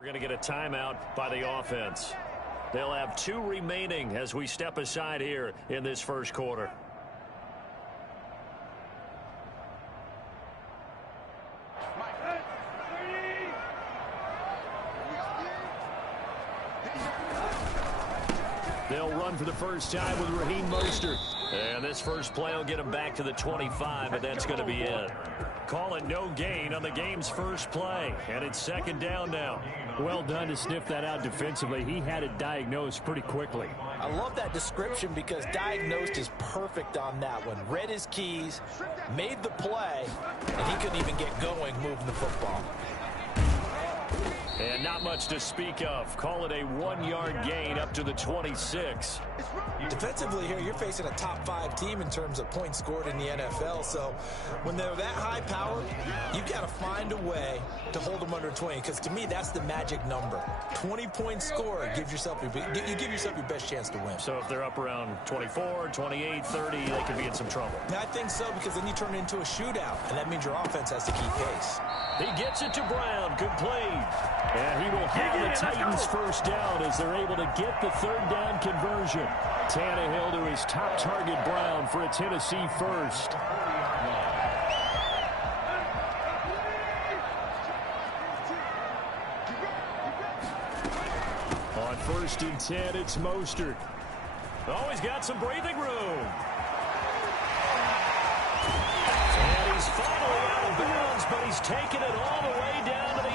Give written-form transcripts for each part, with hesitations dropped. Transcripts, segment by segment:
We're going to get a timeout by the offense. They'll have 2 remaining as we step aside here in this first quarter. They'll run for the first time with Raheem Mostert. And this first play will get him back to the 25, but that's going to be it. Call it no gain on the game's first play, and it's second down now. Well done to sniff that out defensively. He had it diagnosed pretty quickly. I love that description because diagnosed is perfect on that one. Read his keys, made the play, and he couldn't even get going moving the football. And not much to speak of. Call it a 1-yard gain up to the 26. Defensively here, you're facing a top 5 team in terms of points scored in the NFL. So when they're that high powered, you've got to find a way to hold them under 20. Because to me, that's the magic number. 20 points scored, you give yourself your best chance to win. So if they're up around 24, 28, 30, they could be in some trouble. I think so, because then you turn it into a shootout, and that means your offense has to keep pace. He gets it to Brown. Good play. And he will have the Titans first down as they're able to get the third down conversion. Tannehill to his top target, Brown, for a Tennessee first. On 1st and 10, it's Mostert. Oh, he's got some breathing room. And he's finally out of bounds, but he's taken it all the way down to the 8.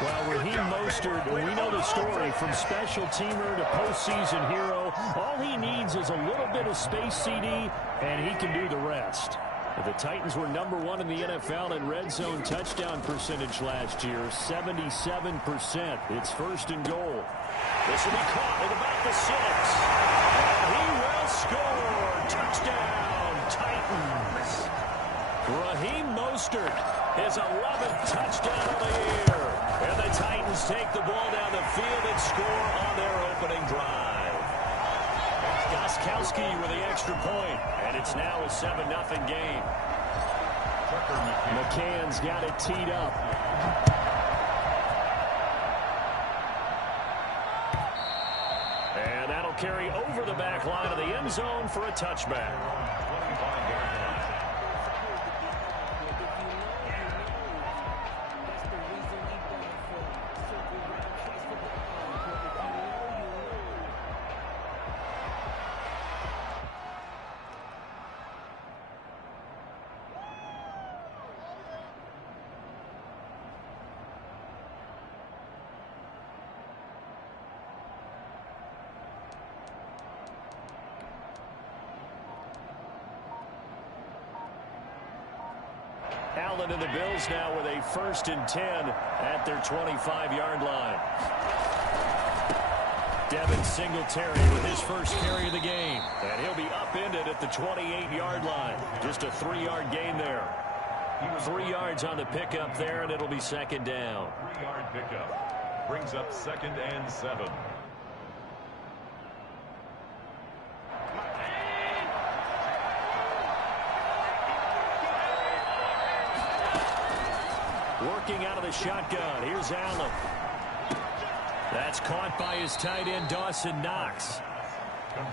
Well, Raheem Mostert, we know the story, from special teamer to postseason hero. All he needs is a little bit of space, CD, and he can do the rest. The Titans were number 1 in the NFL in red zone touchdown percentage last year, 77%. It's 1st and goal. This will be caught at about the 6. And he will score. Touchdown, Titans. Raheem Mostert, his 11th touchdown of the year. And the Titans take the ball down the field and score on their opening drive. Gostkowski with the extra point, and it's now a 7-0 game. McCann's got it teed up. And that'll carry over the back line of the end zone for a touchback. Allen and the Bills now with a 1st and 10 at their 25-yard line. Devin Singletary with his first carry of the game. And he'll be upended at the 28-yard line. Just a 3-yard gain there. 3 yards on the pickup there, and it'll be second down. 3-yard pickup brings up 2nd and 7. Working out of the shotgun. Here's Allen. That's caught by his tight end, Dawson Knox.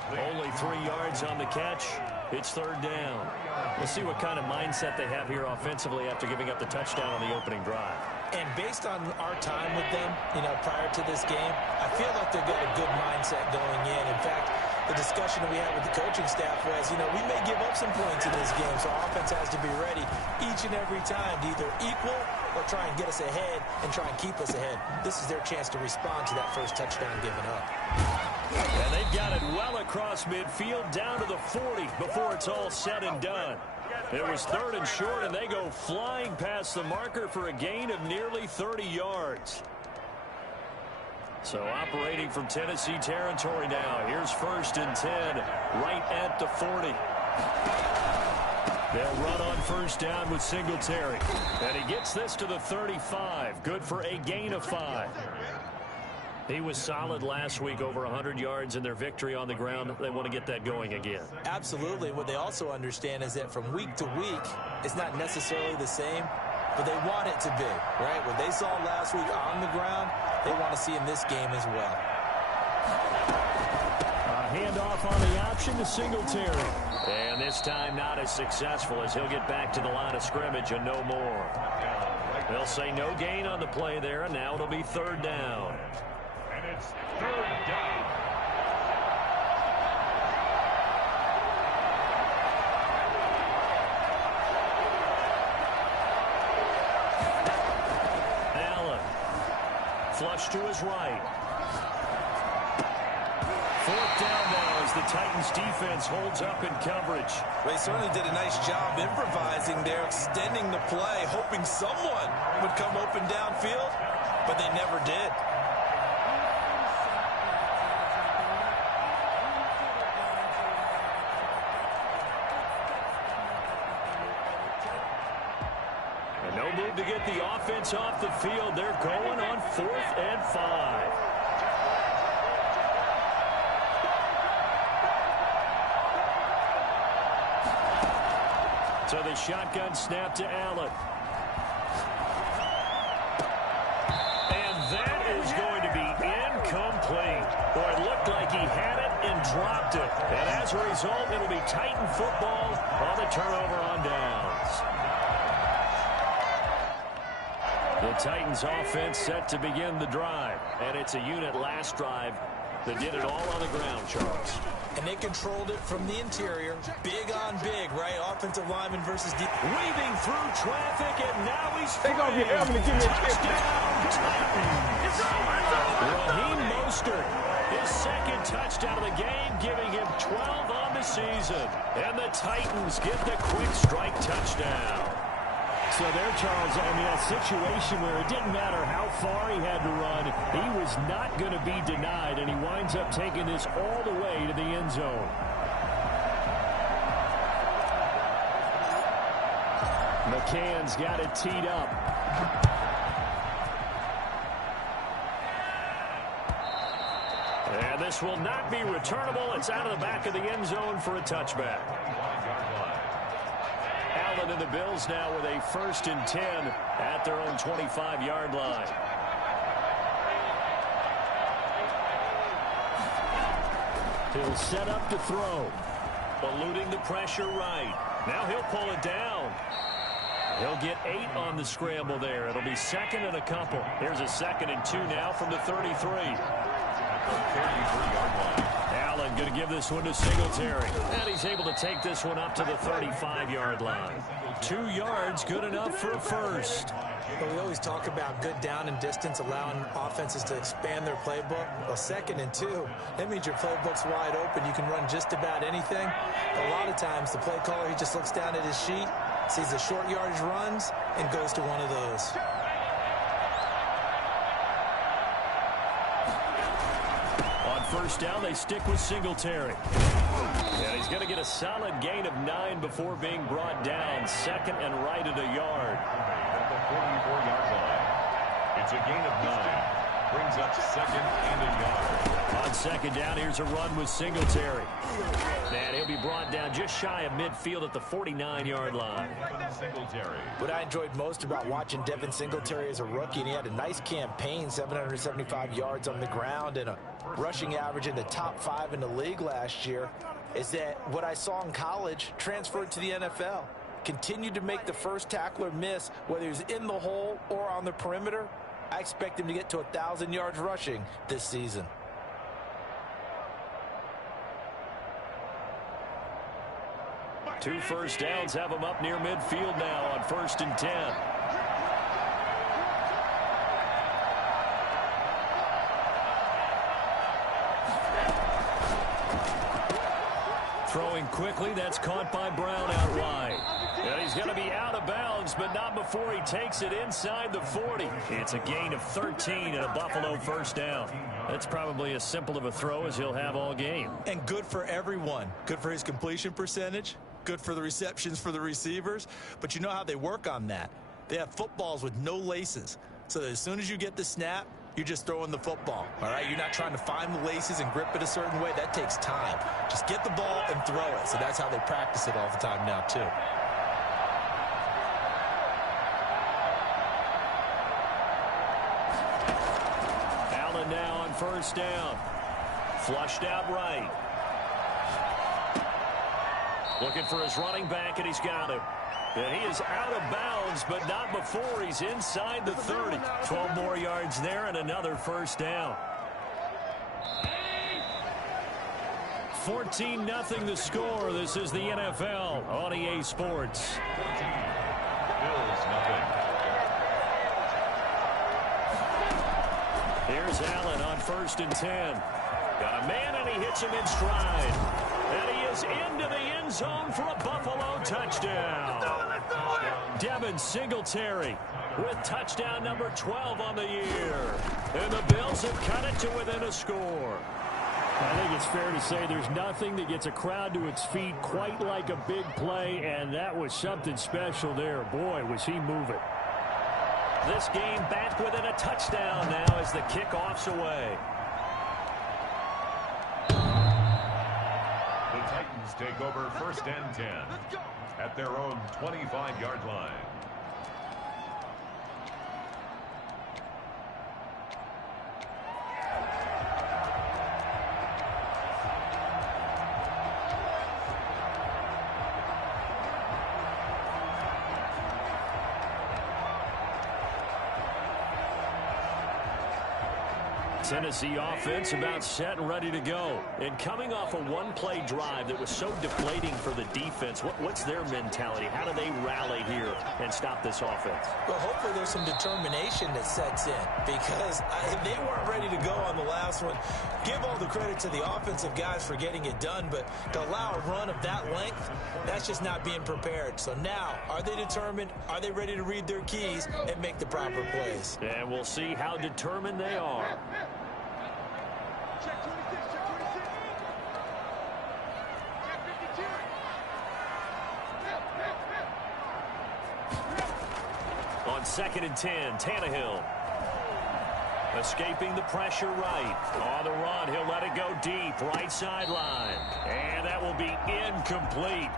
Only 3 yards on the catch. It's 3rd down. We'll see what kind of mindset they have here offensively after giving up the touchdown on the opening drive. And based on our time with them, prior to this game, I feel like they've got a good mindset going in. In fact, the discussion that we had with the coaching staff was, we may give up some points in this game, so our offense has to be ready each and every time to either equal or try and get us ahead and try and keep us ahead. This is their chance to respond to that first touchdown given up. And they've got it well across midfield down to the 40 before it's all said and done. It was 3rd and short, and they go flying past the marker for a gain of nearly 30 yards. So operating from Tennessee territory now. Here's 1st and 10 right at the 40. They'll run on 1st down with Singletary. And he gets this to the 35. Good for a gain of 5. He was solid last week, over 100 yards in their victory on the ground. They want to get that going again. Absolutely. What they also understand is that from week to week, it's not necessarily the same, but they want it to be, right? What they saw last week on the ground, they want to see in this game as well. A handoff on the option to Singletary. And this time not as successful as he'll get back to the line of scrimmage and no more. They'll say no gain on the play there, and now it'll be third down. And it's third down. Allen. Flush to his right. Fourth down now as the Titans defense holds up in coverage. They certainly did a nice job improvising there, extending the play, hoping someone would come open downfield, but they never did. And no move to get the offense off the field. They're going on 4th and 5. So the shotgun snap to Allen. And that is going to be incomplete. Boy, it looked like he had it and dropped it. And as a result, it'll be Titan football on the turnover on downs. The Titans offense set to begin the drive. And it's a unit last drive that did it all on the ground, Charles. And they controlled it from the interior. Big on big, right? Offensive lineman versus deep. Weaving through traffic, and now he's free. Touchdown, Titans. Raheem Mostert, his second touchdown of the game, giving him 12 on the season. And the Titans get the quick strike touchdown. So there, Charles, I mean, a situation where it didn't matter how far he had to run, he was not going to be denied, and he winds up taking this all the way to the end zone. McCann's got it teed up. And this will not be returnable. It's out of the back of the end zone for a touchback. Allen and the Bills now with a 1st and 10 at their own 25-yard line. He'll set up to throw. Eluding the pressure right. Now he'll pull it down. He'll get 8 on the scramble there. It'll be 2nd and a couple. Here's a 2nd and 2 now from the 33. 33-yard line. Allen going to give this one to Singletary. And he's able to take this one up to the 35-yard line. 2 yards, good enough for a first. But we always talk about good down and distance, allowing offenses to expand their playbook. Well, 2nd and 2, that means your playbook's wide open. You can run just about anything. A lot of times, the play caller, he just looks down at his sheet, sees the short yardage runs, and goes to one of those. On 1st down, they stick with Singletary. And he's going to get a solid gain of 9 before being brought down. 2nd and right at a yard. At the 44-yard line. It's a gain of 9. Brings up 2nd and a yard. On 2nd down, here's a run with Singletary. And he'll be brought down just shy of midfield at the 49-yard line. Singletary. What I enjoyed most about watching Devin Singletary as a rookie, and he had a nice campaign, 775 yards on the ground and a rushing average in the top 5 in the league last year, is that what I saw in college transferred to the NFL. Continued to make the first tackler miss, whether he's in the hole or on the perimeter. I expect him to get to 1,000 yards rushing this season. Two first downs have him up near midfield now on 1st and 10. Throwing quickly, that's caught by Brown out wide. And he's going to be out of bounds, but not before he takes it inside the 40. It's a gain of 13 and a Buffalo 1st down. That's probably as simple of a throw as he'll have all game. And good for everyone. Good for his completion percentage. Good for the receptions for the receivers. But you know how they work on that. They have footballs with no laces. So that as soon as you get the snap, you're just throwing the football. All right? You're not trying to find the laces and grip it a certain way. That takes time. Just get the ball and throw it. So that's how they practice it all the time now, too. first down. Flushed out right. Looking for his running back, and he's got him. And he is out of bounds, but not before he's inside the 30. 12 more yards there and another first down. 14-0 the score. This is the NFL on EA Sports. Bills nothing. Here's Allen on 1st and 10. Got a man, and he hits him in stride. And he is into the end zone for a Buffalo touchdown. Devin Singletary with touchdown number 12 on the year. And the Bills have cut it to within a score. I think it's fair to say there's nothing that gets a crowd to its feet quite like a big play, and that was something special there. Boy, was he moving. This game back within a touchdown now as the kickoff's away. The Titans take over 1st and 10 at their own 25-yard line. Tennessee offense about set and ready to go. And coming off a one-play drive that was so deflating for the defense, what's their mentality? How do they rally here and stop this offense? Well, hopefully there's some determination that sets in because they weren't ready to go on the last one. Give all the credit to the offensive guys for getting it done, but to allow a run of that length, that's just not being prepared. So now, are they determined? Are they ready to read their keys and make the proper plays? And we'll see how determined they are. Check 26, check 26. Check 52. On 2nd and 10, Tannehill. Escaping the pressure right. On the run, he'll let it go deep. Right sideline. And that will be incomplete.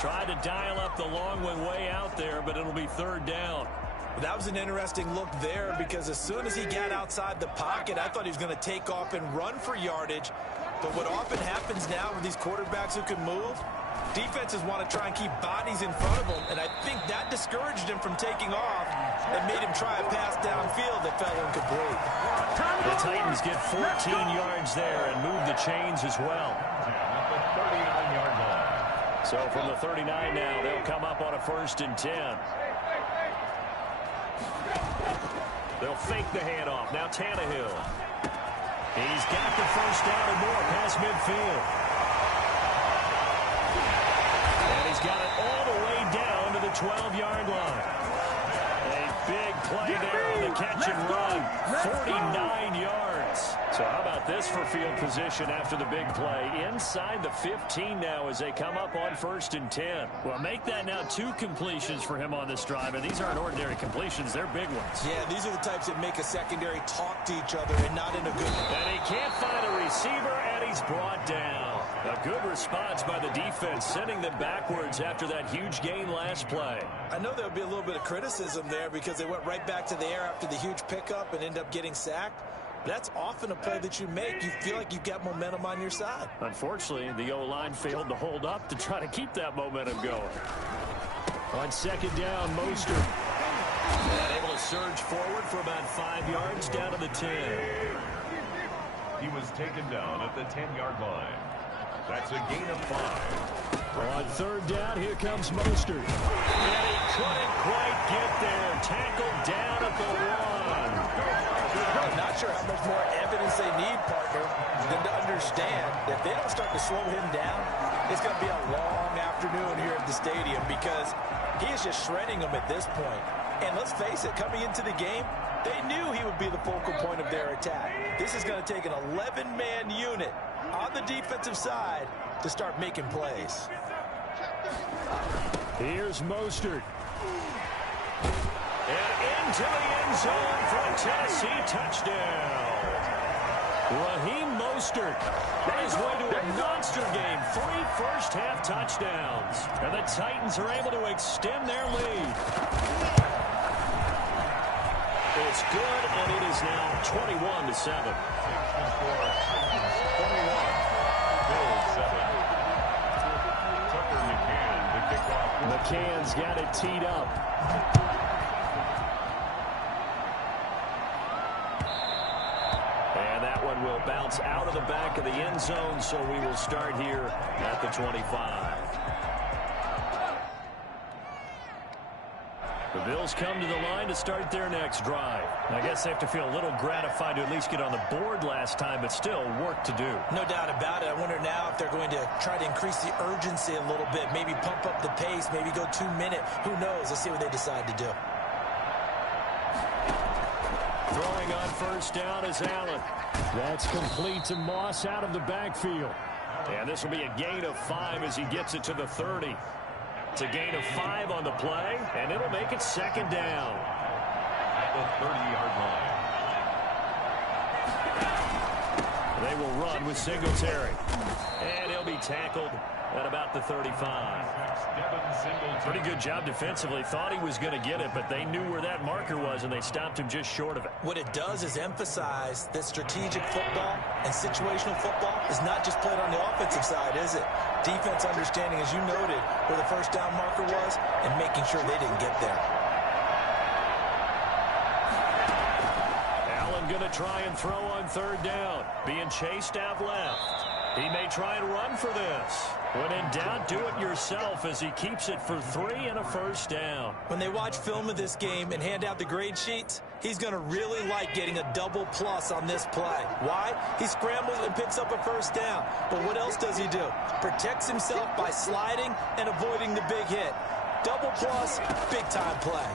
Tried to dial up the long one way out there, but it'll be 3rd down. That was an interesting look there because as soon as he got outside the pocket, I thought he was going to take off and run for yardage. But what often happens now with these quarterbacks who can move, defenses want to try and keep bodies in front of them, and I think that discouraged him from taking off and made him try a pass downfield that fell incomplete. The Titans get 14 yards there and move the chains as well. At the 39-yard line. So from the 39 now, they'll come up on a 1st and 10. They'll fake the handoff. Now Tannehill. He's got the first down and more past midfield. And he's got it all the way down to the 12-yard line. A big play there on the catch and run. 49 yards. So how about this for field position after the big play? Inside the 15 now as they come up on 1st and 10. Well, make that now 2 completions for him on this drive, and these aren't ordinary completions. They're big ones. Yeah, these are the types that make a secondary talk to each other and not in a good way. And he can't find a receiver, and he's brought down. A good response by the defense, sending them backwards after that huge gain last play. I know there'll be a little bit of criticism there because they went right back to the air after the huge pickup and ended up getting sacked. That's often a play that you make. You feel like you've got momentum on your side. Unfortunately, the O-line failed to hold up to try to keep that momentum going. On 2nd down, Mostert. And able to surge forward for about 5 yards down to the 10. He was taken down at the 10-yard line. That's a gain of 5. On 3rd down, here comes Mostert. And he couldn't quite get there. Tackled down at the 1. I'm not sure how much more evidence they need, partner, than to understand that if they don't start to slow him down, it's going to be a long afternoon here at the stadium because he is just shredding them at this point. And let's face it, coming into the game, they knew he would be the focal point of their attack. This is going to take an 11-man unit on the defensive side to start making plays. Here's Mostert. And into the end zone for a Tennessee touchdown. Raheem Mostert on his way to a monster game. 3 first-half touchdowns. And the Titans are able to extend their lead. it's good, and it is now 21-7. The score, 21. Bills 7. Tucker McCann, the kickoff. McCann's got it teed up. And that one will bounce out of the back of the end zone, so we will start here at the 25. The Bills come to the line to start their next drive. I guess they have to feel a little gratified to at least get on the board last time, but still work to do. No doubt about it. I wonder now if they're going to try to increase the urgency a little bit, maybe pump up the pace, maybe go 2-minute. Who knows? Let's see what they decide to do. Throwing on first down is Allen. That's complete to Moss out of the backfield. And this will be a gain of 5 as he gets it to the 30. It's a gain of 5 on the play, and it'll make it second down. At the 30-yard line. They will run with Singletary. And he'll be tackled at about the 35. Pretty good job defensively. Thought he was going to get it, but they knew where that marker was, and they stopped him just short of it. What it does is emphasize that strategic football and situational football is not just played on the offensive side, is it? Defense understanding, as you noted, where the first down marker was and making sure they didn't get there. Allen going to try and throw on third down. Being chased out left. He may try and run for this. When in doubt, do it yourself as he keeps it for 3 and a first down. When they watch film of this game and hand out the grade sheets, he's going to really like getting a double plus on this play. Why? He scrambles and picks up a first down. But what else does he do? Protects himself by sliding and avoiding the big hit. Double plus, big-time play.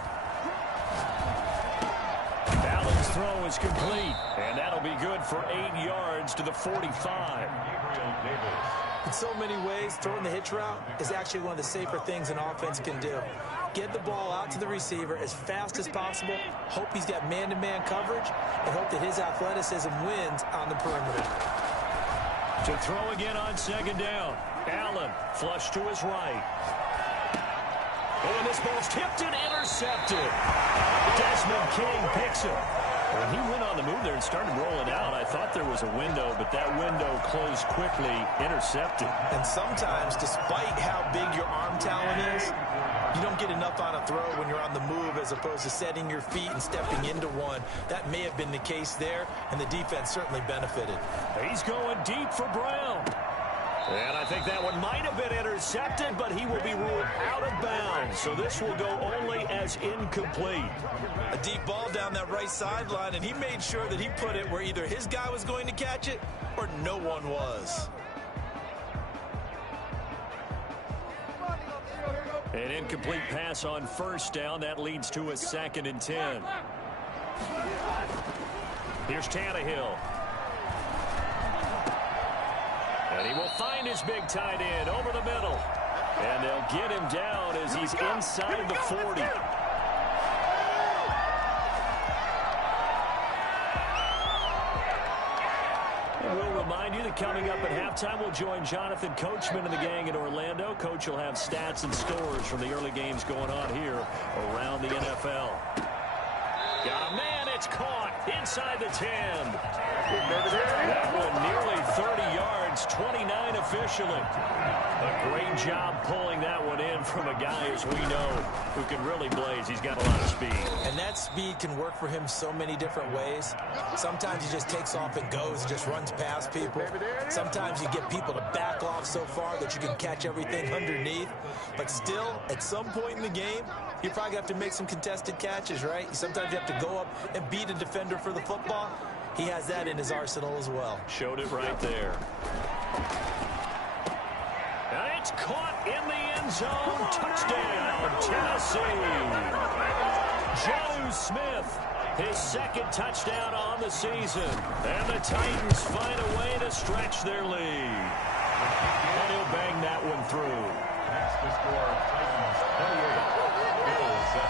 Allen's throw is complete, and that'll be good for 8 yards to the 45. In so many ways, throwing the hitch route is actually one of the safer things an offense can do. Get the ball out to the receiver as fast as possible, hope he's got man-to-man coverage, and hope that his athleticism wins on the perimeter. To throw again on second down. Allen, flush to his right. Oh, and this ball's tipped and intercepted. Desmond King picks it. When he went on the move there and started rolling out, I thought there was a window, but that window closed quickly, intercepted. And sometimes, despite how big your arm talent is, you don't get enough on a throw when you're on the move as opposed to setting your feet and stepping into one. That may have been the case there, and the defense certainly benefited. He's going deep for Brown. And I think that one might have been intercepted, but he will be ruled out of bounds. So this will go only as incomplete. A deep ball down that right sideline, and he made sure that he put it where either his guy was going to catch it or no one was. An incomplete pass on first down. That leads to a 2nd and 10. Here's Tannehill. And he will find his big tight end over the middle. And they'll get him down as he's inside the 40. We'll remind you that coming up at halftime, we'll join Jonathan Coachman and the gang in Orlando. Coach will have stats and scores from the early games going on here around the NFL. Got a man, it's caught inside the 10. That one nearly 30 yards, 29 officially. A great job pulling that one in from a guy, as we know, who can really blaze. He's got a lot of speed. And that speed can work for him so many different ways. Sometimes he just takes off and goes and just runs past people. Sometimes you get people to back off so far that you can catch everything underneath. But still, at some point in the game, you probably have to make some contested catches, right? Sometimes you have to go up and beat a defender for the football. He has that in his arsenal as well. Showed it right there. And it's caught in the end zone. Touchdown, Tennessee. Jonnu Smith, his 2nd touchdown on the season. And the Titans find a way to stretch their lead. And he'll bang that one through. Next to score, Titans 28, Bills 7.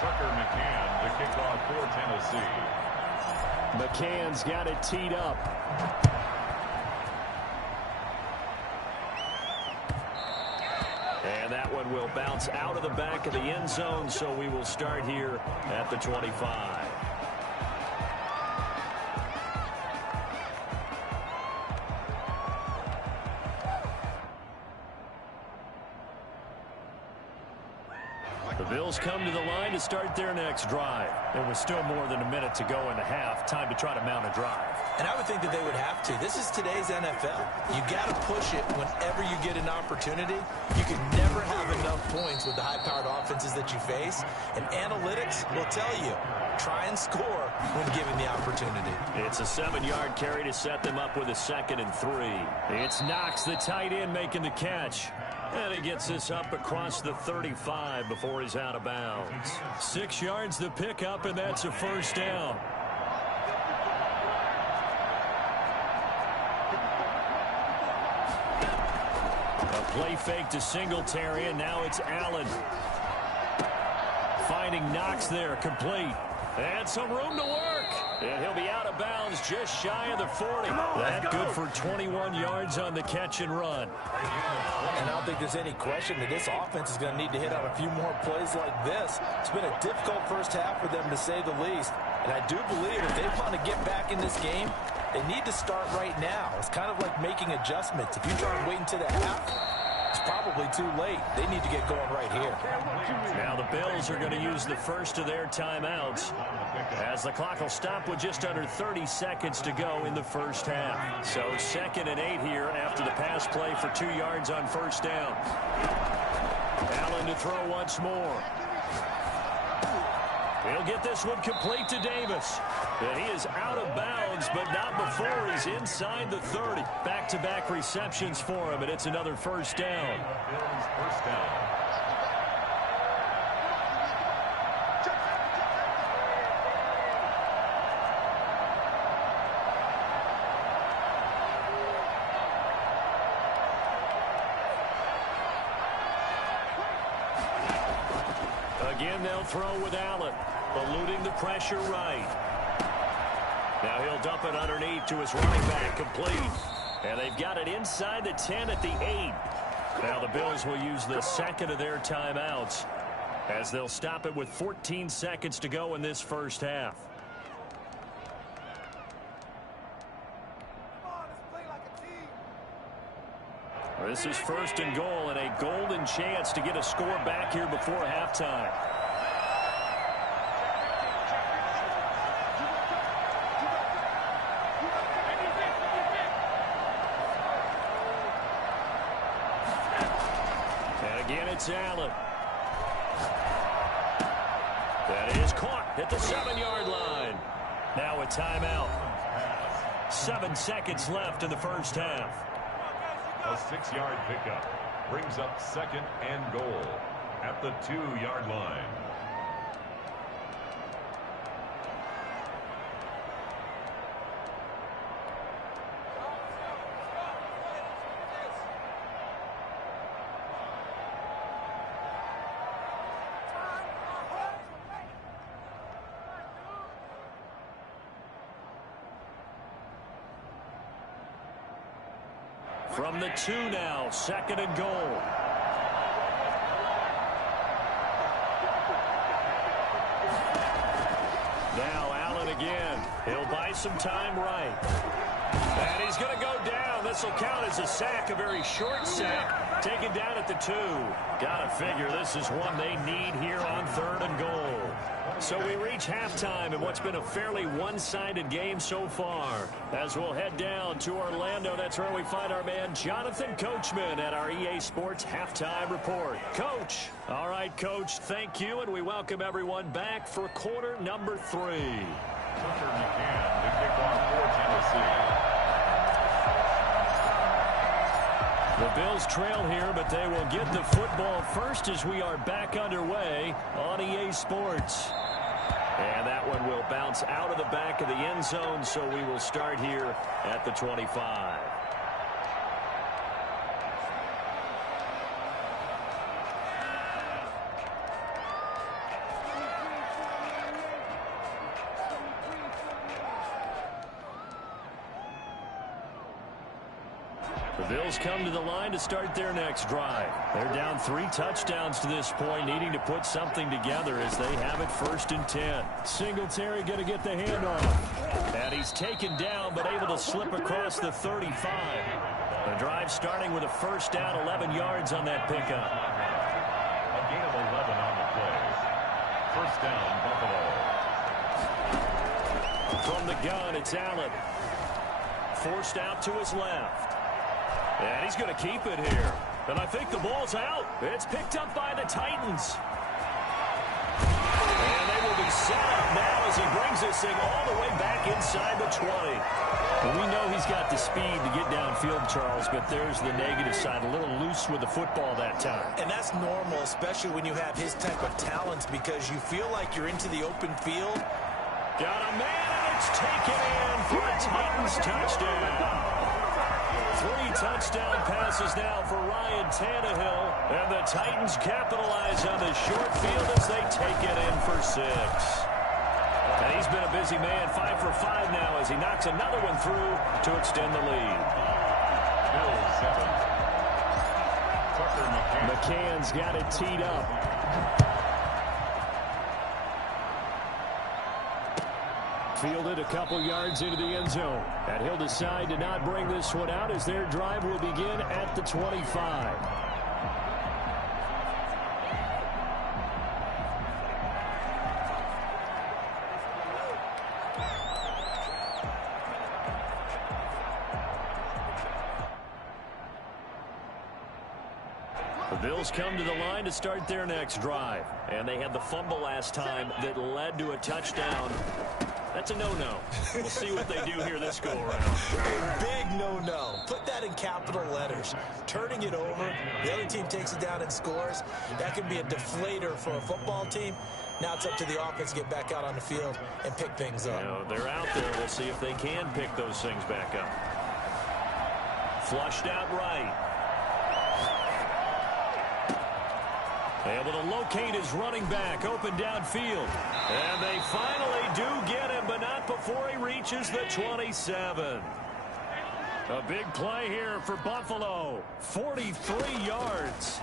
Tucker McCann, the kickoff for Tennessee. McCann's got it teed up. And that one one will bounce out of the back of the end zone, so we will start here at the 25. The Bills come to the line to start their next drive. There was still more than a minute to go in the half. Time to try to mount a drive. And I would think that they would have to. This is today's NFL. You got to push it whenever you get an opportunity. You can never have enough points with the high-powered offenses that you face. And analytics will tell you, try and score when given the opportunity. It's a 7-yard carry to set them up with a 2nd and 3. It's Knox, the tight end, making the catch. And he gets this up across the 35 before he's out of bounds. 6 yards to pick up, and that's a first down. A play fake to Singletary, and now it's Allen. Finding Knox there, complete. And some room to work. And he'll be out of bounds just shy of the 40. That good for 21 yards on the catch and run. And I don't think there's any question that this offense is going to need to hit on a few more plays like this. It's been a difficult first half for them, to say the least. And I do believe if they want to get back in this game, they need to start right now. It's kind of like making adjustments. If you try and wait until the half, it's probably too late. They need to get going right here. Now the Bills are going to use the first of their timeouts, as the clock will stop with just under 30 seconds to go in the first half. So 2nd and 8 here after the pass play for 2 yards on first down. Allen to throw once more. He'll get this one complete to Davis. And he is out of bounds, but not before he's inside the 30. Back-to-back receptions for him, and it's another first down. First down. Again, they'll throw with Allen, eluding the pressure right. Now he'll dump it underneath to his running back, complete. And they've got it inside the 10 at the 8. Now the Bills will use the 2nd of their timeouts, as they'll stop it with 14 seconds to go in this first half. This is 1st and goal, and a golden chance to get a score back here before halftime. And again, it's Allen. That is caught at the 7-yard line. Now a timeout. 7 seconds left in the first half. A 6-yard pickup brings up 2nd and goal at the 2-yard line. From the 2 now, 2nd and goal. Now Allen again. He'll buy some time right. And he's going to go down. This will count as a sack, a very short sack. Taken down at the 2. Got to figure this is one they need here on 3rd and goal. So we reach halftime in what's been a fairly one-sided game so far. As we'll head down to Orlando, that's where we find our man Jonathan Coachman at our EA Sports Halftime Report. Coach. All right, Coach, thank you, and we welcome everyone back for quarter number 3. Tucker McCann to kick off for Tennessee. The Bills trail here, but they will get the football first as we are back underway on EA Sports. And that one will bounce out of the back of the end zone, so we will start here at the 25. The Bills come to the line to start their next drive. They're down 3 touchdowns to this point, needing to put something together as they have it 1st and 10. Singletary going to get the handoff. And he's taken down, but able to slip across the 35. The drive starting with a 1st down, 11 yards on that pickup. A gain of 11 on the play. 1st down, Buffalo. From the gun, it's Allen. Forced out to his left. And he's going to keep it here. And I think the ball's out. It's picked up by the Titans. And they will be set up now as he brings this thing all the way back inside the 20. And we know he's got the speed to get downfield, Charles, but there's the negative side. A little loose with the football that time. And that's normal, especially when you have his type of talents, because you feel like you're into the open field. Got a man, and it's taken in for a Titans touchdown. 3 touchdown passes now for Ryan Tannehill. And the Titans capitalize on the short field as they take it in for 6. And he's been a busy man, 5 for 5 now as he knocks another one through to extend the lead. Bills 7. Tucker McCann's got it teed up. Fielded a couple yards into the end zone. And he'll decide to not bring this one out as their drive will begin at the 25. The Bills come to the line to start their next drive. And they had the fumble last time that led to a touchdown. That's a no-no. We'll see what they do here this go-around. Big no-no. Put that in capital letters. Turning it over, the other team takes it down and scores. That can be a deflator for a football team. Now it's up to the offense to get back out on the field and pick things up. You know, they're out there. We'll see if they can pick those things back up. Flushed out right. Able to locate his running back open downfield. And they finally do get him, but not before he reaches the 27. A big play here for Buffalo. 43 yards.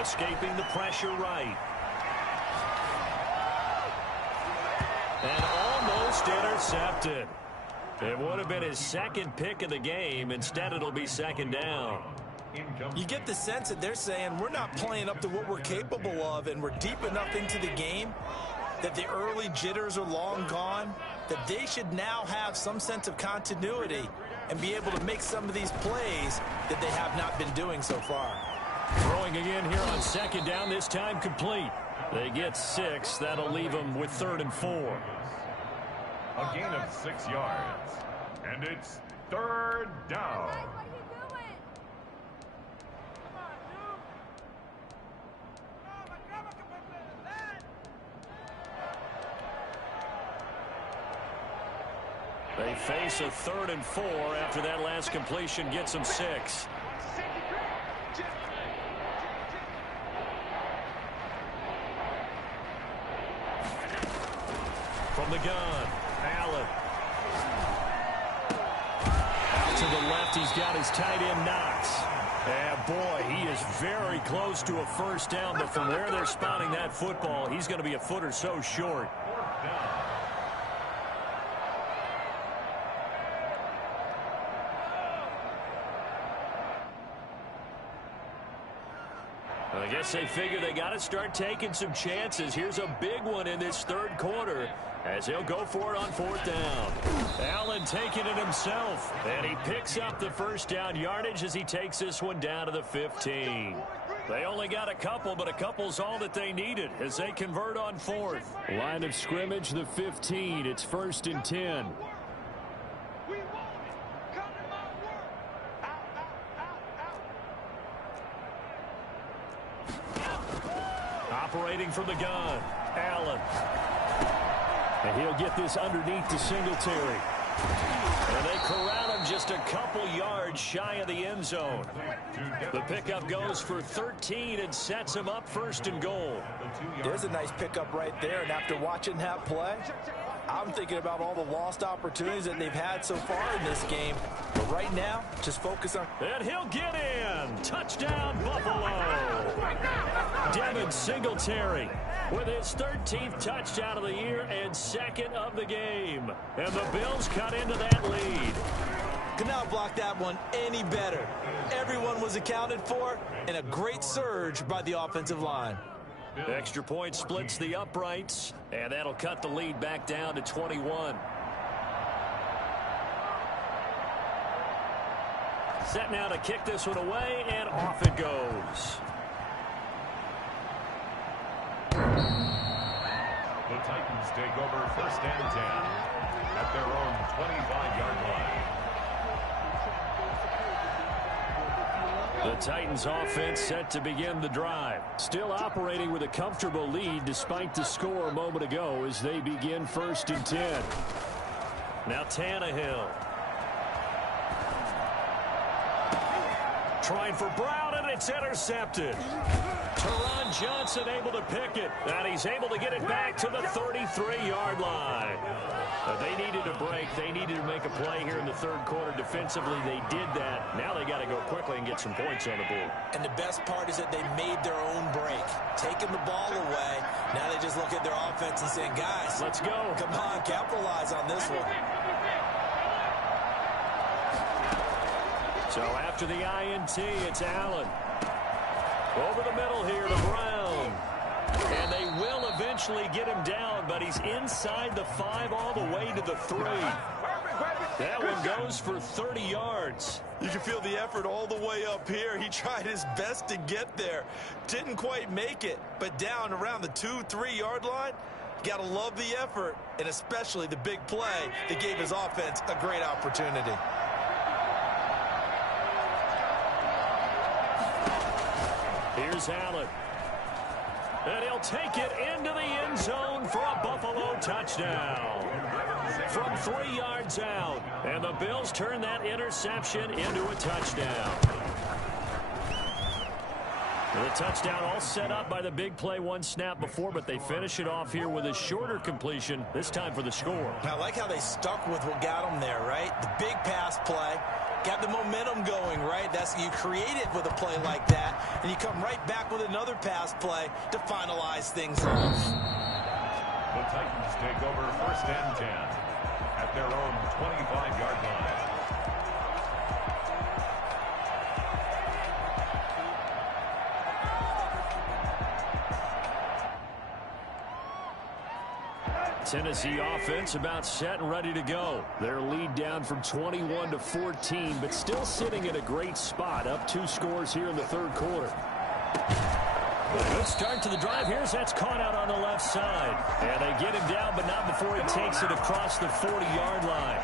Escaping the pressure right. And almost intercepted. It would have been his 2nd pick of the game. Instead, it'll be 2nd down. You get the sense that they're saying we're not playing up to what we're capable of, and we're deep enough into the game that the early jitters are long gone, that they should now have some sense of continuity and be able to make some of these plays that they have not been doing so far. Throwing again here on 2nd down, this time complete. They get 6. That'll leave them with 3rd and 4. A gain of 6 yards. And it's 3rd down. They face a 3rd and 4 after that last completion gets them 6. From the gun, Allen. Out to the left, he's got his tight end Knox. And boy, he is very close to a 1st down, but from where they're spotting that football, he's going to be a foot or so short. 4th down. I guess they figure they got to start taking some chances. Here's a big one in this 3rd quarter as he'll go for it on 4th down. Allen taking it himself, and he picks up the 1st down yardage as he takes this one down to the 15. They only got a couple, but a couple's all that they needed as they convert on 4th. Line of scrimmage, the 15. It's 1st and 10. Operating from the gun, Allen. And he'll get this underneath to Singletary. And they corral him just a couple yards shy of the end zone. The pickup goes for 13 and sets him up 1st and goal. There's a nice pickup right there, and after watching that play, I'm thinking about all the lost opportunities that they've had so far in this game. But right now, just focus on... And he'll get in. Touchdown, Buffalo. Devin Singletary with his 13th touchdown of the year and second of the game. And the Bills cut into that lead. Could not block that one any better. Everyone was accounted for, and a great surge by the offensive line. Extra point splits the uprights, and that'll cut the lead back down to 21. Set now to kick this one away, and off it goes. The Titans take over first and 10 at their own 25-yard line. The Titans offense set to begin the drive. Still operating with a comfortable lead despite the score a moment ago as they begin first and 10. Now Tannehill. Trying for Brown, and it's intercepted. Teron Johnson able to pick it, and he's able to get it back to the 33-yard line. They needed a break. They needed to make a play here in the third quarter. Defensively, they did that. Now they got to go quickly and get some points on the board. And the best part is that they made their own break, taking the ball away. Now they just look at their offense and saying, guys, let's go. Come on, capitalize on this one. So after the INT, it's Allen. Over the middle here to Brown. And they will eventually get him down, but he's inside the 5 all the way to the 3. That one goes for 30 yards. You can feel the effort all the way up here. He tried his best to get there. Didn't quite make it, but down around the 2-3 yard line, you got to love the effort, and especially the big play that gave his offense a great opportunity. Here's Allen. And he'll take it into the end zone for a Buffalo touchdown. From 3 yards out. And the Bills turn that interception into a touchdown. The touchdown all set up by the big play one snap before, but they finish it off here with a shorter completion, this time for the score. I like how they stuck with what got them there, right? The big pass play. Got the momentum going, right? That's you create it with a play like that, and you come right back with another pass play to finalize things off. The Titans take over first and 10 at their own 25-yard line. Tennessee offense about set and ready to go. Their lead down from 21 to 14, but still sitting in a great spot, up 2 scores here in the third quarter. A good start to the drive here as that's caught out on the left side. And they get him down, but not before he takes it across the 40-yard line.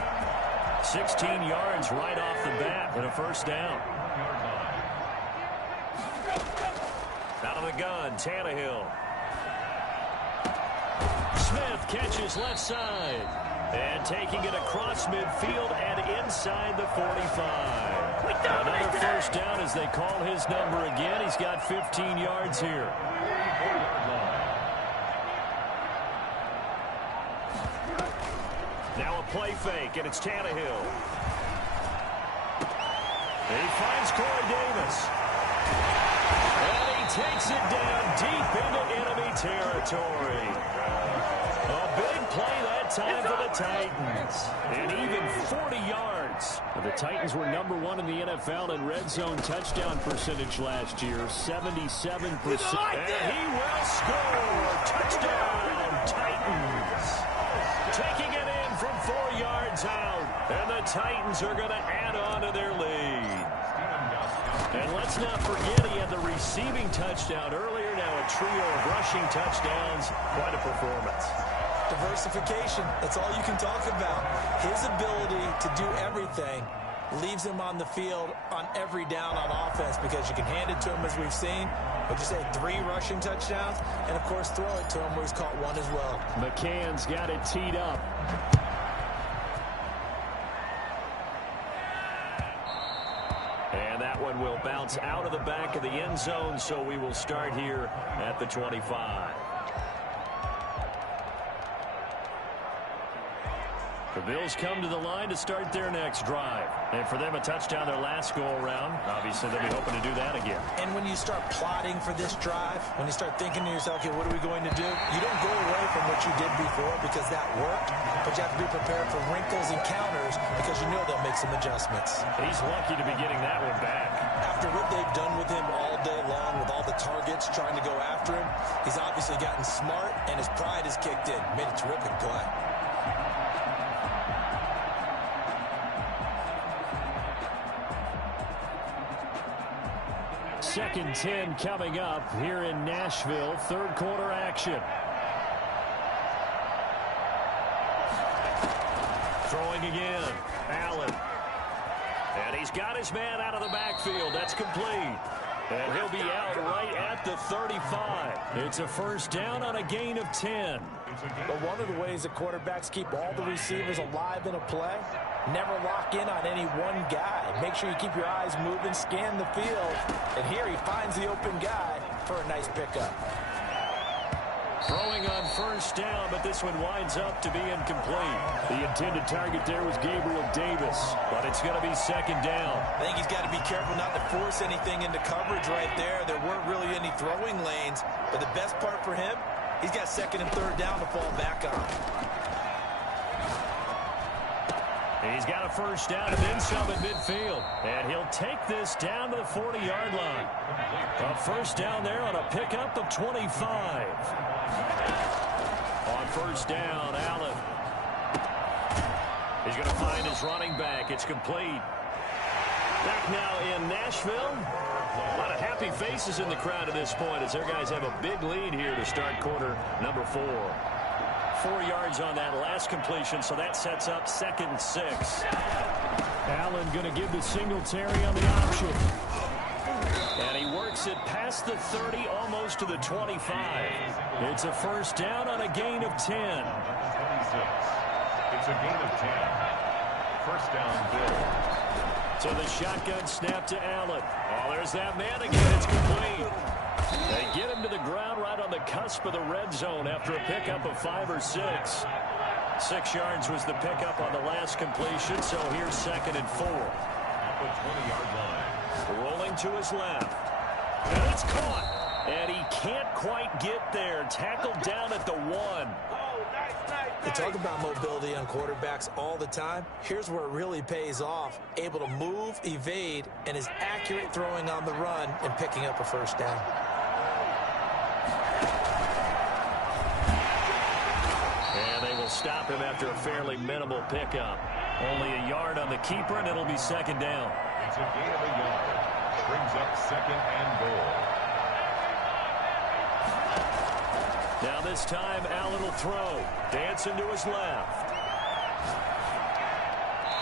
16 yards right off the bat and a first down. Out of the gun, Tannehill. Smith catches left side. And taking it across midfield and inside the 45. Another first down as they call his number again. He's got 15 yards here. Now a play fake, and it's Tannehill. And he finds Corey Davis. And he takes it down deep into enemy territory. A big play that time for the Titans. And even 40 yards. The Titans were number 1 in the NFL in red zone touchdown percentage last year, 77%. And he will score. Touchdown, Titans. Taking it in from 4 yards out. And the Titans are going to add on to their lead. And let's not forget he had the receiving touchdown earlier. Now a trio of rushing touchdowns. Quite a performance. Diversification, that's all you can talk about. His ability to do everything leaves him on the field on every down on offense because you can hand it to him as we've seen. Would you say 3 rushing touchdowns? And, of course, throw it to him where he's caught 1 as well. McCann's got it teed up. And that one will bounce out of the back of the end zone, so we will start here at the 25. The Bills come to the line to start their next drive. And for them, a touchdown their last go-around. Obviously, they'll be hoping to do that again. And when you start plotting for this drive, when you start thinking to yourself, okay, what are we going to do? You don't go away from what you did before because that worked. But you have to be prepared for wrinkles and counters because you know they'll make some adjustments. He's lucky to be getting that one back. After what they've done with him all day long with all the targets trying to go after him, he's obviously gotten smart and his pride has kicked in. Made a terrific play. Second 10 coming up here in Nashville. Third quarter action. Throwing again. Allen. And he's got his man out of the backfield. That's complete. And he'll be out right at the 35. It's a first down on a gain of 10. But one of the ways that quarterbacks keep all the receivers alive in a play, never lock in on any one guy. Make sure you keep your eyes moving, scan the field. And here he finds the open guy for a nice pickup. Throwing on first down, but this one winds up to be incomplete. The intended target there was Gabriel Davis, but it's going to be second down. I think he's got to be careful not to force anything into coverage right there. There weren't really any throwing lanes, but the best part for him, he's got second and third down to fall back on. He's got a first down and then some at midfield. And he'll take this down to the 40-yard line. A first down there on a pickup of 25. On first down, Allen. He's going to find his running back. It's complete. Back now in Nashville. A lot of happy faces in the crowd at this point as their guys have a big lead here to start quarter number 4. 4 yards on that last completion, so that sets up second and 6. Allen going to give the Singletary on the option. And he works it past the 30, almost to the 25. It's a first down on a gain of 10. It's a gain of 10. First down, Bill. So the shotgun snap to Allen. Oh, there's that man again. It's complete. They get him to the ground right on the cusp of the red zone after a pickup of 5 or 6. 6 yards was the pickup on the last completion, so here's second and 4. At the 20-yard line. Rolling to his left. And it's caught. And he can't quite get there. Tackled down at the 1. They talk about mobility on quarterbacks all the time. Here's where it really pays off. Able to move, evade, and is accurate throwing on the run and picking up a first down. And they will stop him after a fairly minimal pickup. Only a yard on the keeper, and it'll be second down. It's a gain of a yard. Brings up second and goal. Now this time, Allen will throw. Dancing to his left.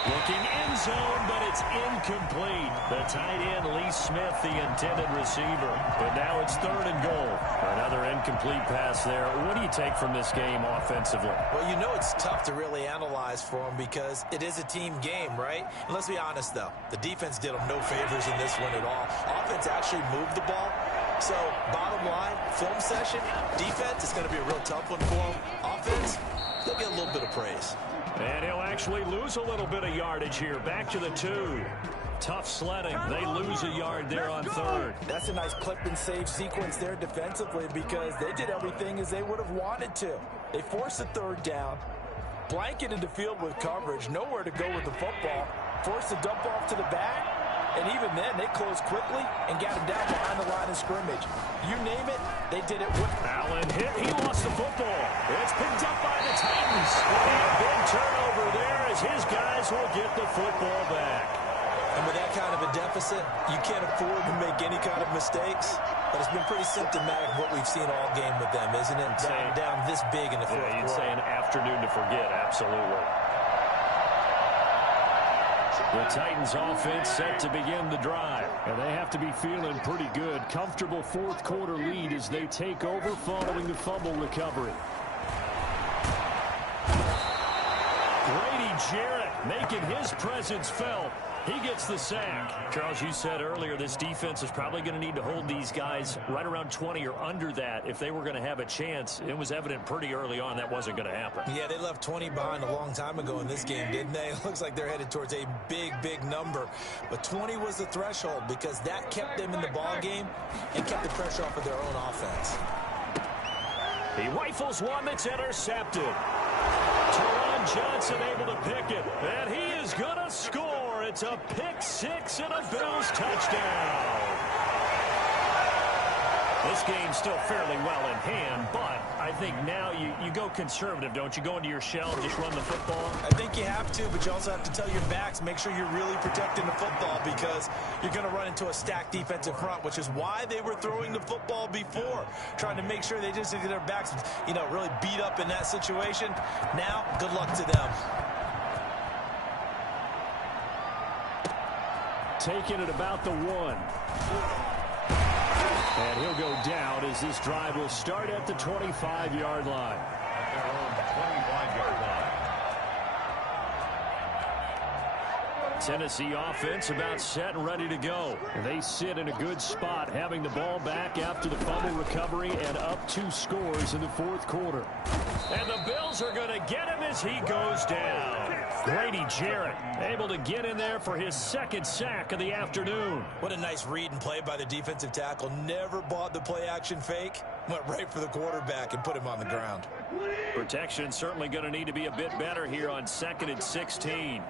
Looking end zone, but it's incomplete. The tight end, Lee Smith, the intended receiver. But now it's third and goal. Another incomplete pass there. What do you take from this game offensively? Well, you know it's tough to really analyze for them because it is a team game, right? And let's be honest, though. The defense did them no favors in this one at all. Offense actually moved the ball. So, bottom line, film session, defense is going to be a real tough one for them. Offense, they'll get a little bit of praise. And he'll actually lose a little bit of yardage here. Back to the 2. Tough sledding. They lose a yard there on third. That's a nice clip and save sequence there defensively because they did everything as they would have wanted to. They forced the third down, blanketed the field with coverage, nowhere to go with the football, forced the dump off to the back. And even then, they closed quickly and got him down behind the line of scrimmage. You name it, they did it with Allen hit. He lost the football. It's picked up by the Titans. And a big turnover there as his guys will get the football back. And with that kind of a deficit, you can't afford to make any kind of mistakes. But it's been pretty symptomatic of what we've seen all game with them, isn't it? Down this big in the fourth quarter. You'd say an afternoon to forget, absolutely. The Titans offense set to begin the drive. And they have to be feeling pretty good. Comfortable fourth quarter lead as they take over following the fumble recovery. Grady Jarrett making his presence felt. He gets the sack. Charles, you said earlier this defense is probably going to need to hold these guys right around 20 or under that if they were going to have a chance. It was evident pretty early on that wasn't going to happen. Yeah, they left 20 behind a long time ago in this game, didn't they? It looks like they're headed towards a big, big number. But 20 was the threshold because that kept them in the ball game and kept the pressure off of their own offense. He rifles one that's intercepted. Teron Johnson able to pick it, and he is going to score. It's a pick six and a Bills touchdown. This game's still fairly well in hand, but I think now you go conservative, don't you? Go into your shell and just run the football? I think you have to, but you also have to tell your backs, make sure you're really protecting the football because you're going to run into a stacked defensive front, which is why they were throwing the football before, trying to make sure they just get their backs, really beat up in that situation. Now, good luck to them. Taking it about the 1. And he'll go down as this drive will start at the 25-yard line. At their own 25-yard line. Tennessee offense about set and ready to go. They sit in a good spot, having the ball back after the fumble recovery and up 2 scores in the fourth quarter. And the Bills are going to get him as he goes down. Grady Jarrett able to get in there for his second sack of the afternoon. What a nice read and play by the defensive tackle. Never bought the play-action fake. Went right for the quarterback and put him on the ground. Protection certainly going to need to be a bit better here on 2nd and 16.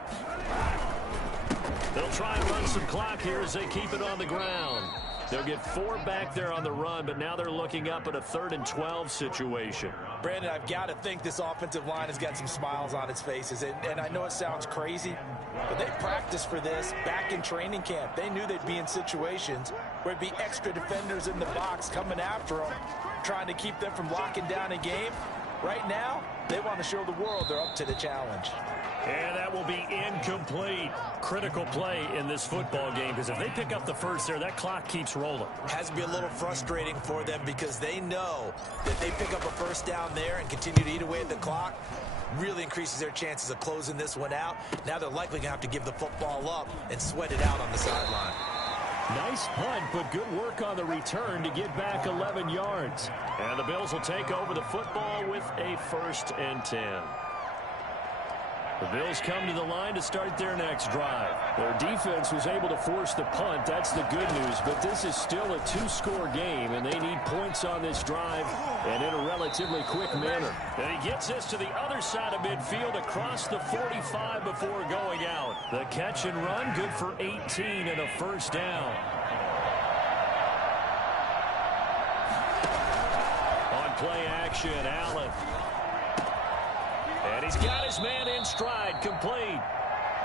They'll try and run some clock here as they keep it on the ground. They'll get 4 back there on the run, but now they're looking up at a 3rd and 12 situation. Brandon, I've got to think this offensive line has got some smiles on its faces. And I know it sounds crazy, but they practiced for this back in training camp. They knew they'd be in situations where it'd be extra defenders in the box coming after them, trying to keep them from locking down a game. Right now, they want to show the world they're up to the challenge. And that will be incomplete. Critical play in this football game because if they pick up the first there, that clock keeps rolling. Has to be a little frustrating for them because they know that they pick up a first down there and continue to eat away at the clock. Really increases their chances of closing this one out. Now they're likely going to have to give the football up and sweat it out on the sideline. Nice punt, but good work on the return to get back 11 yards. And the Bills will take over the football with a 1st and 10. The Bills come to the line to start their next drive. Their defense was able to force the punt. That's the good news, but this is still a 2-score game, and they need points on this drive and in a relatively quick manner. And he gets this to the other side of midfield across the 45 before going out. The catch and run, good for 18 and a 1st down. On play action, Allen. And he's got his man in stride, complete.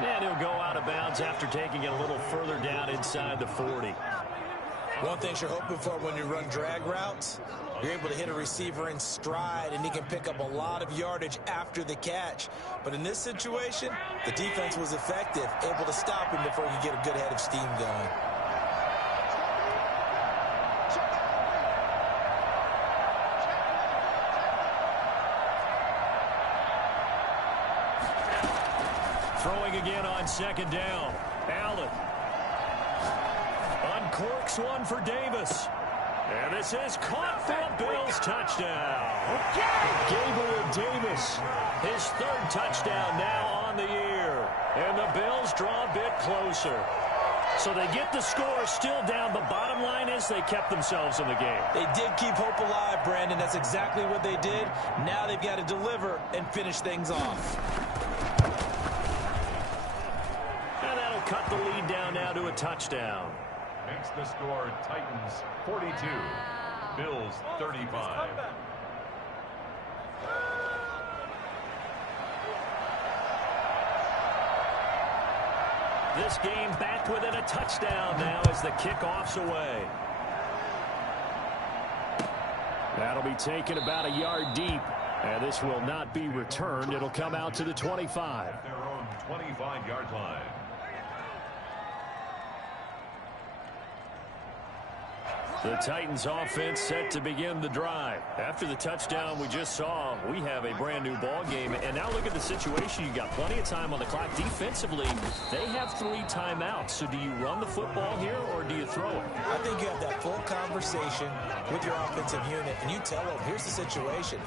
And he'll go out of bounds after taking it a little further down inside the 40. One thing you're hoping for when you run drag routes, you're able to hit a receiver in stride, and he can pick up a lot of yardage after the catch. But in this situation, the defense was effective, able to stop him before he could get a good head of steam going. Throwing again on 2nd down. Allen uncorks one for Davis. And this is caught for a Bills touchdown. Gabriel Davis, his 3rd touchdown now on the year. And the Bills draw a bit closer. So they get the score still down. The bottom line is they kept themselves in the game. They did keep hope alive, Brandon. That's exactly what they did. Now they've got to deliver and finish things off. Cut the lead down now to a touchdown. Makes the score Titans 42, Bills 35. This game back within a touchdown now as the kickoff's away. That'll be taken about a yard deep, and this will not be returned. It'll come out to the 25. At their own 25-yard line. The Titans offense set to begin the drive. After the touchdown we just saw, we have a brand new ball game. And now look at the situation. You got plenty of time on the clock. Defensively, they have 3 timeouts. So do you run the football here or do you throw it? I think you have that full conversation with your offensive unit, and you tell them, here's the situation.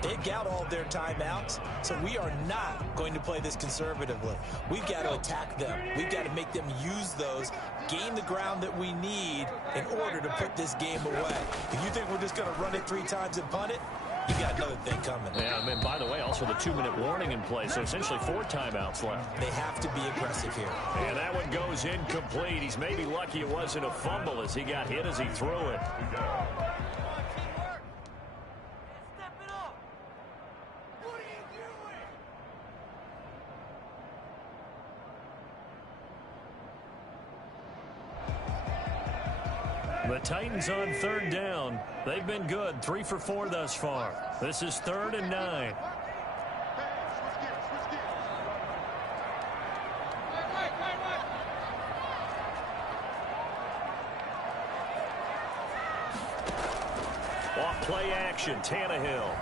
They've got all their timeouts, so we are not going to play this conservatively. We've got to attack them. We've got to make them use those, gain the ground that we need in order to put this game away. If you think we're just going to run it 3 times and punt it, you got another thing coming. Yeah, and by the way, also the 2-minute warning in play, so essentially 4 timeouts left. They have to be aggressive here. And that one goes incomplete. He's maybe lucky it wasn't a fumble as he got hit as he threw it. The Titans on 3rd down. They've been good, 3 for 4 thus far. This is 3rd and 9. Off play action, Tannehill.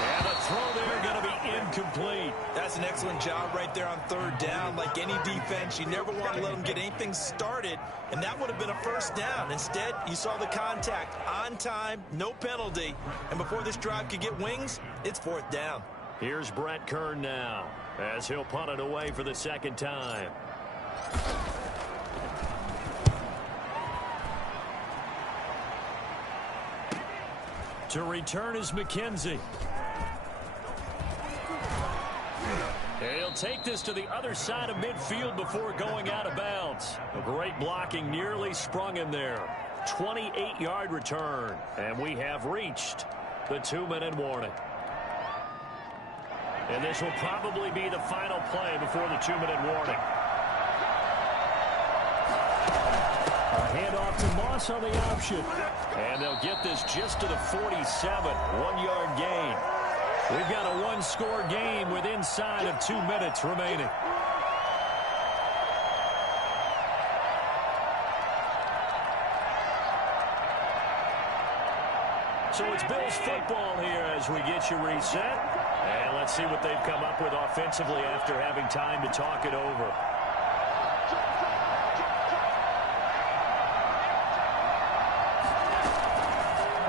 And the throw there going to be incomplete. That's an excellent job right there on 3rd down. Like any defense, you never want to let them get anything started, and that would have been a 1st down. Instead, you saw the contact on time, no penalty, and before this drive could get wings, it's 4th down. Here's Brett Kern now as he'll punt it away for the 2nd time. To return is McKenzie. He'll take this to the other side of midfield before going out of bounds. A great blocking nearly sprung him there. 28-yard return. And we have reached the 2-minute warning. And this will probably be the final play before the 2-minute warning. A handoff to Moss on the option. And they'll get this just to the 47. 1-yard gain. We've got a 1-score game with inside of 2 minutes remaining. So it's Bills football here as we get you reset. And let's see what they've come up with offensively after having time to talk it over.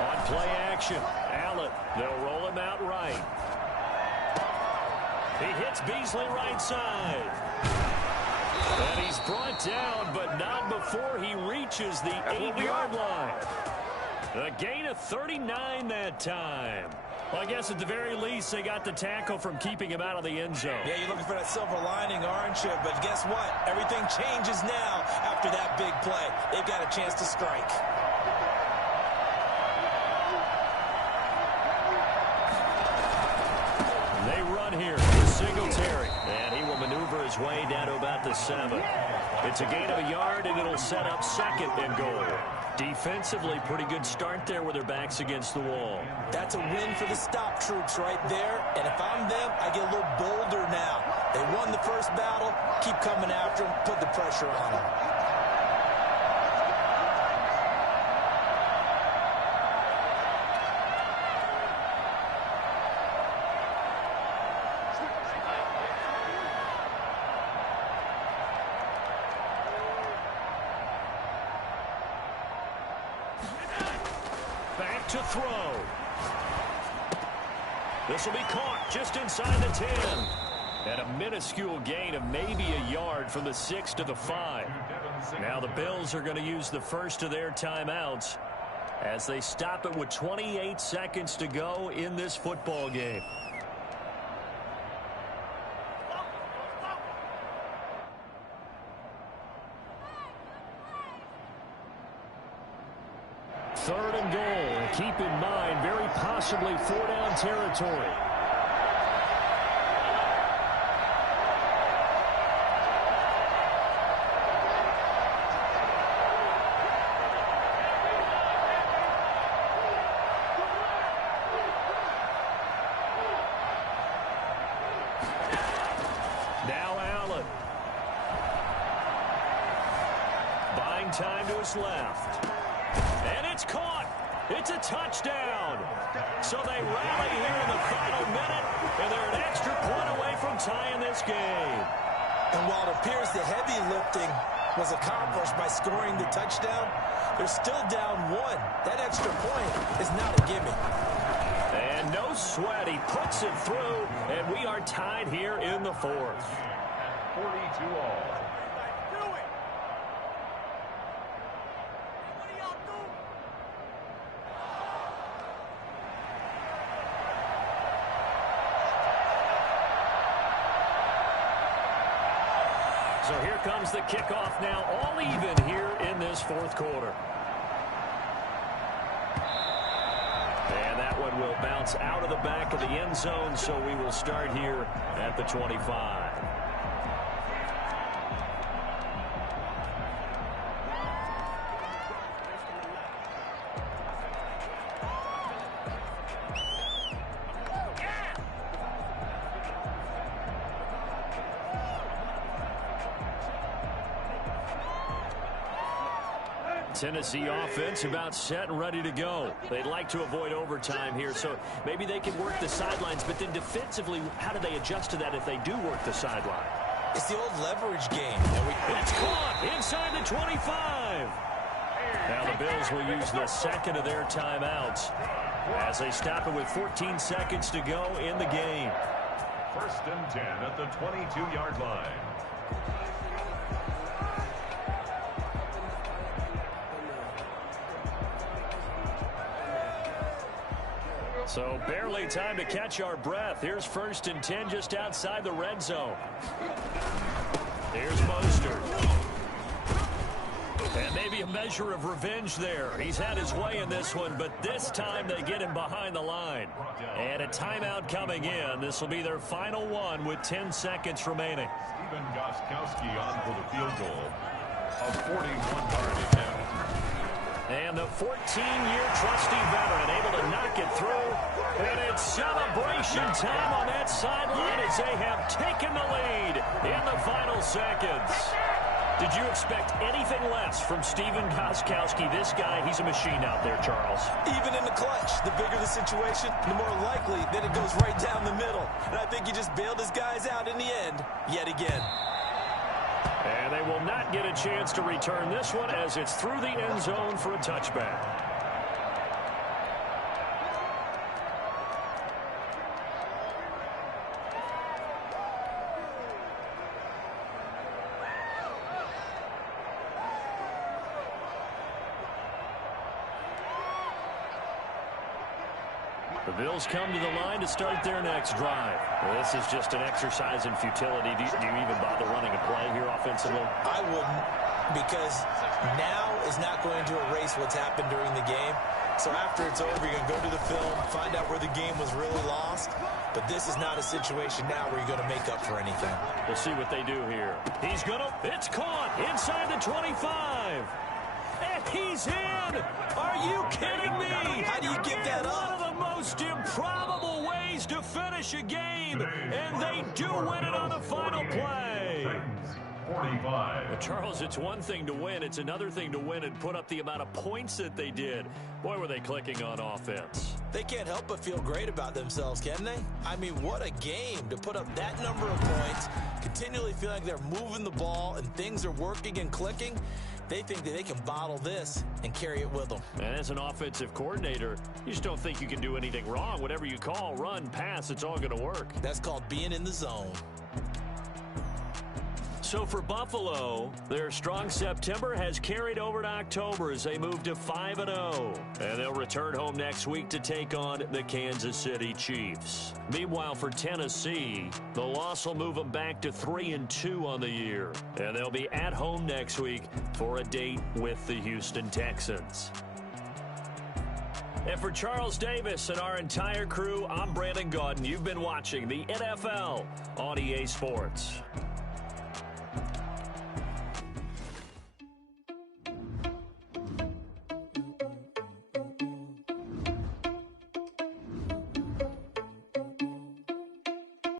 On play action, Allen. They'll roll him out right. He hits Beasley right side. And he's brought down, but not before he reaches the 8-yard line. A gain of 39 that time. Well, I guess at the very least, they got the tackle from keeping him out of the end zone. Yeah, you're looking for that silver lining, aren't you? But guess what? Everything changes now after that big play. They've got a chance to strike. They run here to Singletary. And he will maneuver his way down to about the 7. It's a gain of a yard, and it'll set up 2nd and goal. Defensively, pretty good start there with their backs against the wall. That's a win for the stop troops right there. And if I'm them, I get a little bolder now. They won the first battle. Keep coming after them. Put the pressure on them. Back to throw. This will be caught just inside the 10. And a minuscule gain of maybe a yard from the 6 to the 5. Now the Bills are going to use the first of their timeouts as they stop it with 28 seconds to go in this football game. Third and goal. Keep in mind, very possibly 4-down territory. Now Allen. running time to his left. And it's caught. It's a touchdown. So they rally here in the final minute, and they're an extra point away from tying this game. And while it appears the heavy lifting was accomplished by scoring the touchdown, they're still down one. That extra point is not a gimme. And no sweat. He puts it through, and we are tied here in the fourth. 42 all. So here comes the kickoff now, all even here in this fourth quarter. And that one will bounce out of the back of the end zone, so we will start here at the 25. Tennessee offense about set and ready to go. They'd like to avoid overtime here, so maybe they can work the sidelines, but then defensively, how do they adjust to that if they do work the sideline? It's the old leverage game. It's caught inside the 25. Now the Bills will use the second of their timeouts as they stop it with 14 seconds to go in the game. 1st and 10 at the 22-yard line. So barely time to catch our breath. Here's 1st and 10 just outside the red zone. Here's Mostert. And maybe a measure of revenge there. He's had his way in this one, but this time they get him behind the line. And a timeout coming in. This will be their final one with 10 seconds remaining. Stephen Gostkowski on for the field goal. A 41-yard attempt. And the 14-year trusty veteran able to knock it through. And it's celebration time on that sideline as they have taken the lead in the final seconds. Did you expect anything less from Stephen Gostkowski? This guy, he's a machine out there, Charles. Even in the clutch, the bigger the situation, the more likely that it goes right down the middle. And I think he just bailed his guys out in the end, yet again. And they will not get a chance to return this one as it's through the end zone for a touchback. The Bills come to the line to start their next drive. Well, this is just an exercise in futility. Do you even bother running a play here offensively? I wouldn't, because now is not going to erase what's happened during the game. So after it's over, you're going to go to the film, find out where the game was really lost. But this is not a situation now where you're going to make up for anything. We'll see what they do here. He's going to, it's caught inside the 25. And he's in! Are you kidding me? How do you give that up? One of the most improbable ways to finish a game, and they do win it on the final play. 45. Well, Charles, it's one thing to win. It's another thing to win and put up the amount of points that they did. Boy, were they clicking on offense. They can't help but feel great about themselves, can they? I mean, what a game to put up that number of points, continually feeling like they're moving the ball and things are working and clicking. They think that they can bottle this and carry it with them. And as an offensive coordinator, you just don't think you can do anything wrong. Whatever you call, run, pass, it's all going to work. That's called being in the zone. So for Buffalo, their strong September has carried over to October as they move to 5-0. And they'll return home next week to take on the Kansas City Chiefs. Meanwhile, for Tennessee, the loss will move them back to 3-2 on the year. And they'll be at home next week for a date with the Houston Texans. And for Charles Davis and our entire crew, I'm Brandon Gaudin. You've been watching the NFL on EA Sports.